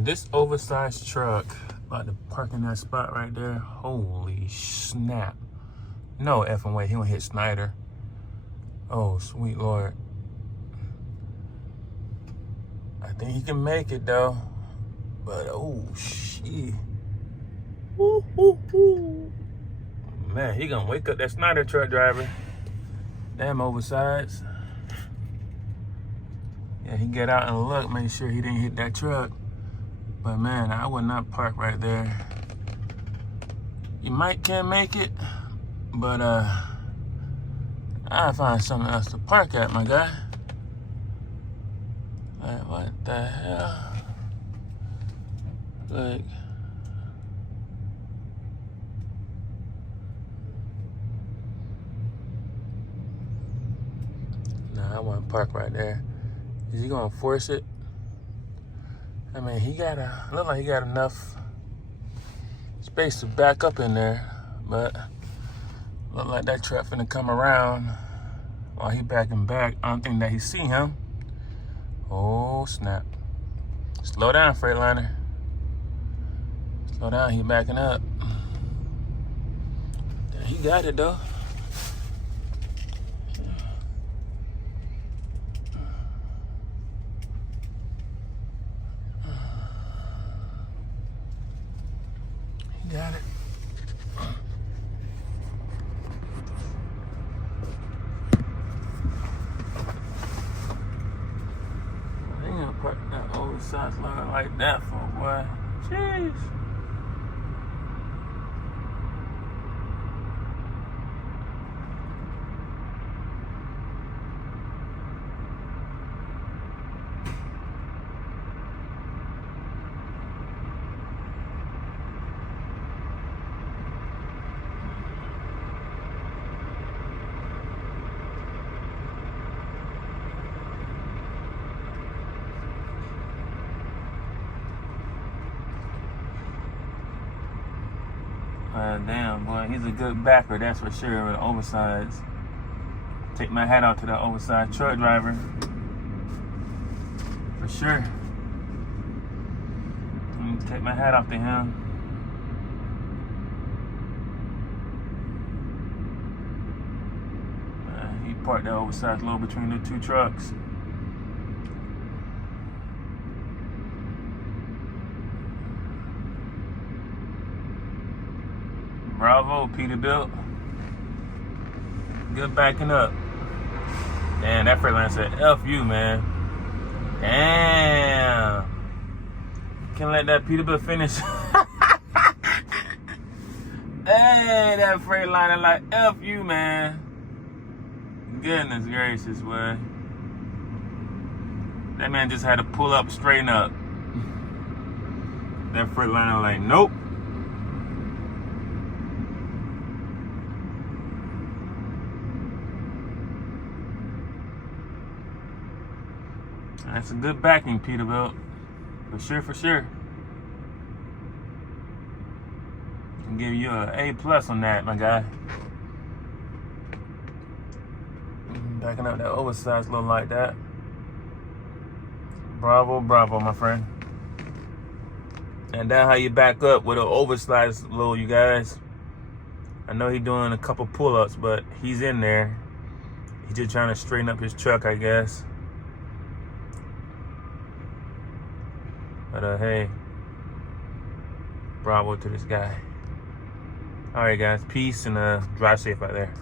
And this oversized truck, about to park in that spot right there. Holy snap. No effing way, he gonna hit Snyder. Oh, sweet Lord. I think he can make it though. But oh shit. Woo, woo, woo. Man, he gonna wake up that Snyder truck driver. Damn oversized. Yeah, he get out and look, make sure he didn't hit that truck. But man, I would not park right there. You can make it, but I'll find something else to park at, my guy. Like, what the hell? Like, nah, I want to park right there. Is he gonna force it? I mean, look like he got enough space to back up in there, but look like that truck finna come around while he backing back. I don't think that he see him. Oh snap! Slow down, Freightliner. Slow down, he backing up. He got it though. Got it. I ain't gonna park that oversized looking like that for a while. Jeez. Damn, boy, he's a good backer, that's for sure, with oversized. Take my hat off to that oversized truck driver. For sure. Take my hat off to him. He parked that oversized low between the two trucks. Bravo, Peterbilt. Good backing up. Damn, that Freightliner said, F you, man. Damn. Can't let that Peterbilt finish. Hey, that Freightliner like, F you, man. Goodness gracious, boy. That man just had to pull up, straighten up. That Freightliner like, nope. That's a good backing, Peterbilt. For sure, for sure. Can give you an A+ on that, my guy. Backing up that oversized look like that. Bravo, bravo, my friend. And that's how you back up with an oversized low, you guys. I know he's doing a couple pull-ups, but he's in there. He's just trying to straighten up his truck, I guess. But hey, bravo to this guy. All right, guys, peace and drive safe out there.